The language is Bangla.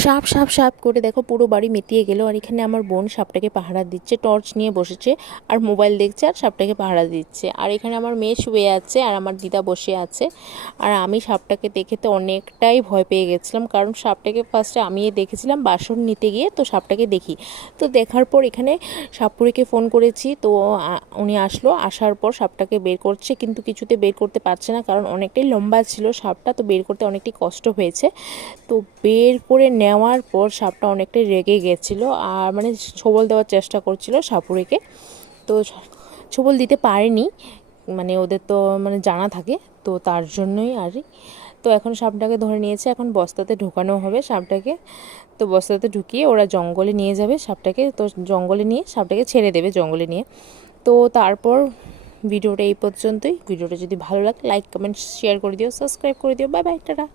সাপ সাপ সাপ করে দেখো পুরো বাড়ি মেতিয়ে গেল। আর এখানে আমার বোন সাপটাকে পাহারা দিচ্ছে, টর্চ নিয়ে বসেছে আর মোবাইল দেখছে আর সাপটাকে পাহারা দিচ্ছে। আর এখানে আমার মেয়ে শুয়ে আছে আর আমার দিদা বসে আছে। আর আমি সাপটাকে দেখে তো অনেকটাই ভয় পেয়ে গেছিলাম, কারণ সাপটাকে ফার্স্টে আমি দেখেছিলাম বাসন নিতে গিয়ে, তো সাপটাকে দেখি। তো দেখার পর এখানে সাপুড়িকে ফোন করেছি, তো উনি আসলো। আসার পর সাপটাকে বের করছে, কিন্তু কিছুতে বের করতে পারছে না, কারণ অনেকটাই লম্বা ছিল সাপটা, তো বের করতে অনেকটাই কষ্ট হয়েছে। তো বের করে নেওয়ার পর সাপটা অনেকটাই রেগে গেছিলো আর মানে ছোবল দেওয়ার চেষ্টা করছিল সাপুড়েকে। তো ছোবল দিতে পারেনি, মানে ওদের তো মানে জানা থাকে, তো তার জন্যই আর। তো এখন সাপটাকে ধরে নিয়েছে, এখন বস্তাতে ঢোকানো হবে সাপটাকে। তো বস্তাতে ঢুকিয়ে ওরা জঙ্গলে নিয়ে যাবে সাপটাকে, তো জঙ্গলে নিয়ে সাপটাকে ছেড়ে দেবে জঙ্গলে নিয়ে। তো তারপর ভিডিওটা এই পর্যন্তই। ভিডিওটা যদি ভালো লাগে লাইক কমেন্ট শেয়ার করে দিও, সাবস্ক্রাইব করে দিও। Bye bye, tata.